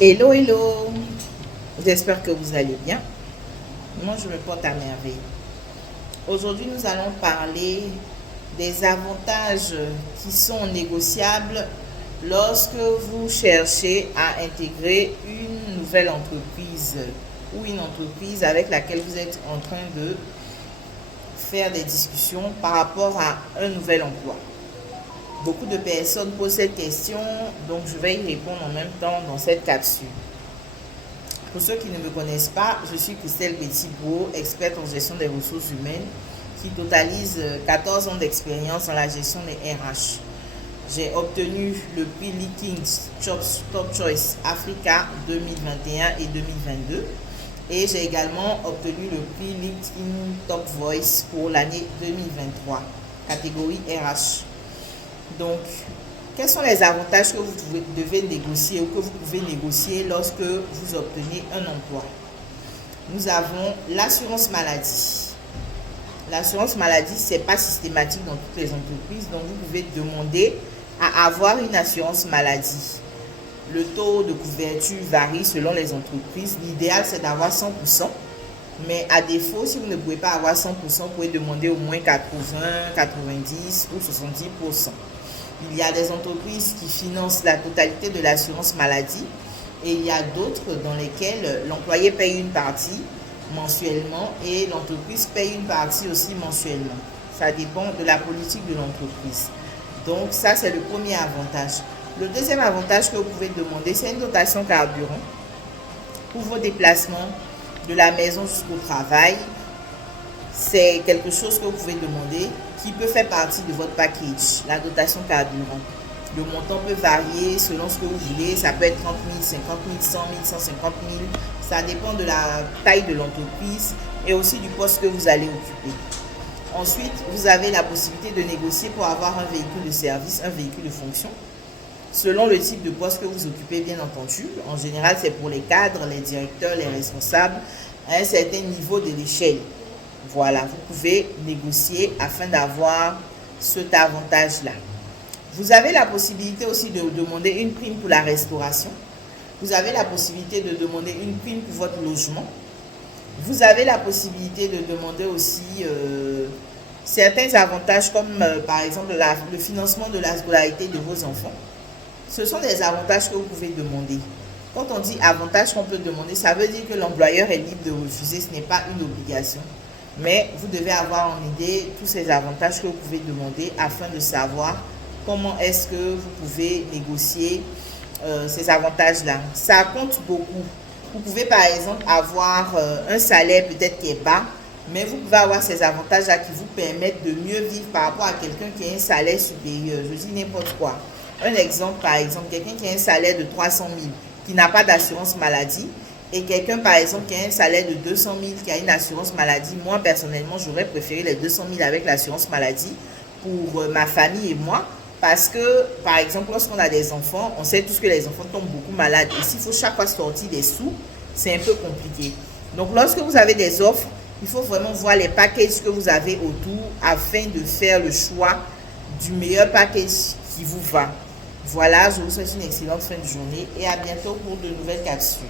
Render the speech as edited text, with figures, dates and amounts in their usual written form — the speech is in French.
Hello, hello, j'espère que vous allez bien. Moi, je me porte à merveille. Aujourd'hui, nous allons parler des avantages qui sont négociables lorsque vous cherchez à intégrer une nouvelle entreprise ou une entreprise avec laquelle vous êtes en train de faire des discussions par rapport à un nouvel emploi. Beaucoup de personnes posent cette question, donc je vais y répondre en même temps dans cette capsule. Pour ceux qui ne me connaissent pas, je suis Christelle Betty-Bro, experte en gestion des ressources humaines, qui totalise 14 ans d'expérience dans la gestion des RH. J'ai obtenu le prix LinkedIn Top Choice Africa 2021 et 2022. Et j'ai également obtenu le prix LinkedIn Top Voice pour l'année 2023, catégorie RH. Donc, quels sont les avantages que vous devez négocier ou que vous pouvez négocier lorsque vous obtenez un emploi? Nous avons l'assurance maladie. L'assurance maladie, ce n'est pas systématique dans toutes les entreprises, donc vous pouvez demander à avoir une assurance maladie. Le taux de couverture varie selon les entreprises. L'idéal, c'est d'avoir 100%. Mais à défaut, si vous ne pouvez pas avoir 100%, vous pouvez demander au moins 80, 90 ou 70%. Il y a des entreprises qui financent la totalité de l'assurance maladie et il y a d'autres dans lesquelles l'employé paye une partie mensuellement et l'entreprise paye une partie aussi mensuellement. Ça dépend de la politique de l'entreprise. Donc ça, c'est le premier avantage. Le deuxième avantage que vous pouvez demander, c'est une dotation carburant pour vos déplacements de la maison jusqu'au travail. C'est quelque chose que vous pouvez demander qui peut faire partie de votre package, la dotation carburant. Le montant peut varier selon ce que vous voulez. Ça peut être 30 000, 50 000, 100 000, 150 000. Ça dépend de la taille de l'entreprise et aussi du poste que vous allez occuper. Ensuite, vous avez la possibilité de négocier pour avoir un véhicule de service, un véhicule de fonction, selon le type de poste que vous occupez, bien entendu. En général, c'est pour les cadres, les directeurs, les responsables, à un certain niveau de l'échelle. Voilà, vous pouvez négocier afin d'avoir cet avantage-là. Vous avez la possibilité aussi de demander une prime pour la restauration. Vous avez la possibilité de demander une prime pour votre logement. Vous avez la possibilité de demander aussi certains avantages comme par exemple le financement de la scolarité de vos enfants. Ce sont des avantages que vous pouvez demander. Quand on dit avantages qu'on peut demander, ça veut dire que l'employeur est libre de refuser, ce n'est pas une obligation. Mais vous devez avoir en idée tous ces avantages que vous pouvez demander afin de savoir comment est-ce que vous pouvez négocier ces avantages-là. Ça compte beaucoup. Vous pouvez par exemple avoir un salaire peut-être qui est bas, mais vous pouvez avoir ces avantages-là qui vous permettent de mieux vivre par rapport à quelqu'un qui a un salaire supérieur. Je dis n'importe quoi. Un exemple, par exemple, quelqu'un qui a un salaire de 300 000, qui n'a pas d'assurance maladie, et quelqu'un, par exemple, qui a un salaire de 200 000, qui a une assurance maladie. Moi, personnellement, j'aurais préféré les 200 000 avec l'assurance maladie pour ma famille et moi. Parce que, par exemple, lorsqu'on a des enfants, on sait tous que les enfants tombent beaucoup malades. Et s'il faut chaque fois sortir des sous, c'est un peu compliqué. Donc, lorsque vous avez des offres, il faut vraiment voir les packages que vous avez autour afin de faire le choix du meilleur package qui vous va. Voilà, je vous souhaite une excellente fin de journée et à bientôt pour de nouvelles capsules.